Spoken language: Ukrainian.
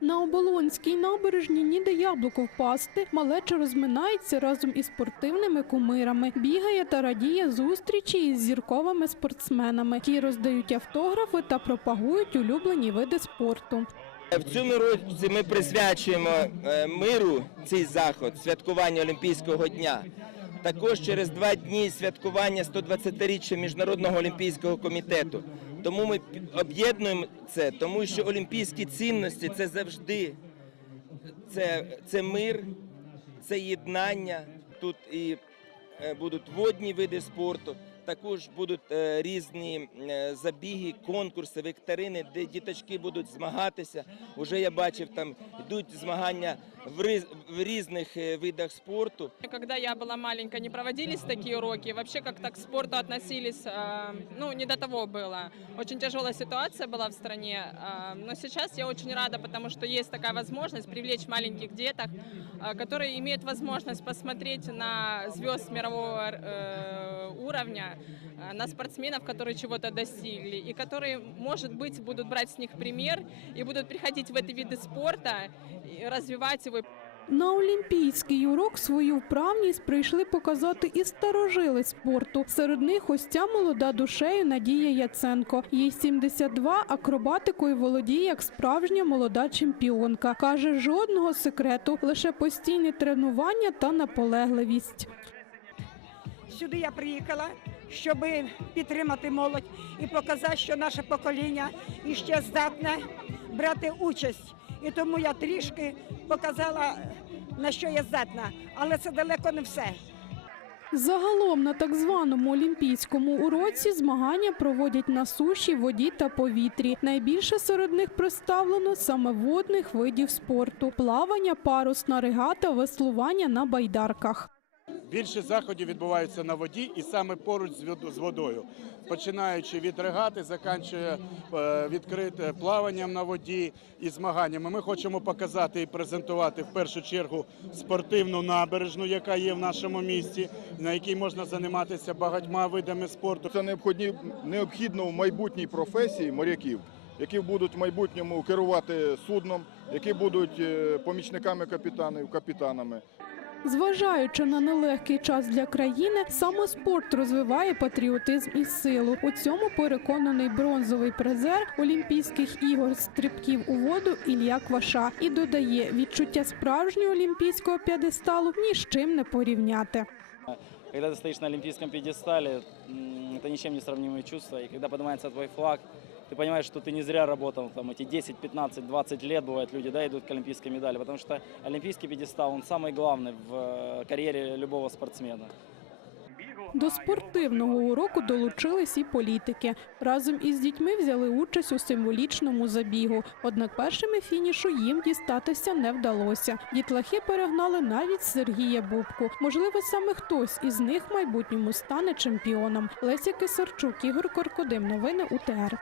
На Оболонській набережні ніде яблуко впасти. Малеча розминається разом із спортивними кумирами, бігає та радіє зустрічі із зірковими спортсменами. Ті роздають автографи та пропагують улюблені види спорту. В цьому році ми присвячуємо е, миру цей заход, святкування Олімпійського дня. Також через два дні святкування 120-річчя Міжнародного олімпійського комітету. Тому ми об'єднуємо це, тому що олімпійські цінності це завжди це, це мир, це єднання. Тут і е, будуть водні види спорту, також будуть е, різні е, забіги, конкурси, вікторини, де діточки будуть змагатися. Уже я бачив, там йдуть змагання в, риз- в різних е, видах спорту. Когда я была маленькая, не проводились такие уроки. Вообще как-то к спорту относились, э, ну, не до того было. Очень тяжелая ситуация была в стране. э, Но сейчас я очень рада, потому что есть такая возможность привлечь маленьких деток, э, которые имеют возможность посмотреть на звезд мирового э, уровня, э, на спортсменов, которые чего-то достигли, и которые, может быть, будут брать с них пример и будут приходить в эти виды спорта и развивать его На олімпійський урок свою вправність прийшли показати і старожили спорту. Серед них ось ця молода душею Надія Яценко. Їй 72, акробатикою володіє як справжня молода чемпіонка. Каже, жодного секрету, лише постійне тренування та наполегливість. Сюди я приїхала, щоб підтримати молодь і показати, що наше покоління іще здатне брати участь. І тому я трішки показала, на що я здатна, але це далеко не все. Загалом на так званому олімпійському уроці змагання проводять на суші, воді та повітрі. Найбільше серед них представлено саме водних видів спорту: плавання, парусна регата, веслування на байдарках. Більше заходів відбуваються на воді і саме поруч з водою, починаючи від регати, заканчує е, відкрите плаванням на воді і змаганнями. Ми хочемо показати і презентувати в першу чергу спортивну набережну, яка є в нашому місті, на якій можна займатися багатьма видами спорту. Це необхідні, необхідно в майбутній професії моряків, які будуть в майбутньому керувати судном, які будуть е, помічниками капітанів, капітанами. Зважаючи на нелегкий час для країни, саме спорт розвиває патріотизм і силу. У цьому переконаний бронзовий призер Олімпійських ігор з стрибків у воду Ілля Кваша і додає відчуття справжнього олімпійського п'єдесталу ні з чим не порівняти. Когда ты стоишь на олимпийском пьедестале, м, это ничем не сравнимые чувства. И когда поднимается твой флаг, ты понимаешь, что ты не зря работал там эти 10, 15, 20 лет, бывает, люди да, идут к олимпийской медали. Потому что олимпийский пьедестал, он самый главный в э, карьере любого спортсмена. До спортивного уроку долучились і політики. Разом із дітьми взяли участь у символічному забігу. Однак першими фінішу їм дістатися не вдалося. Дітлахи перегнали навіть Сергія Бубку. Можливо, саме хтось із них в майбутньому стане чемпіоном. Леся Кисарчук, Ігор Коркодим. Новини УТР.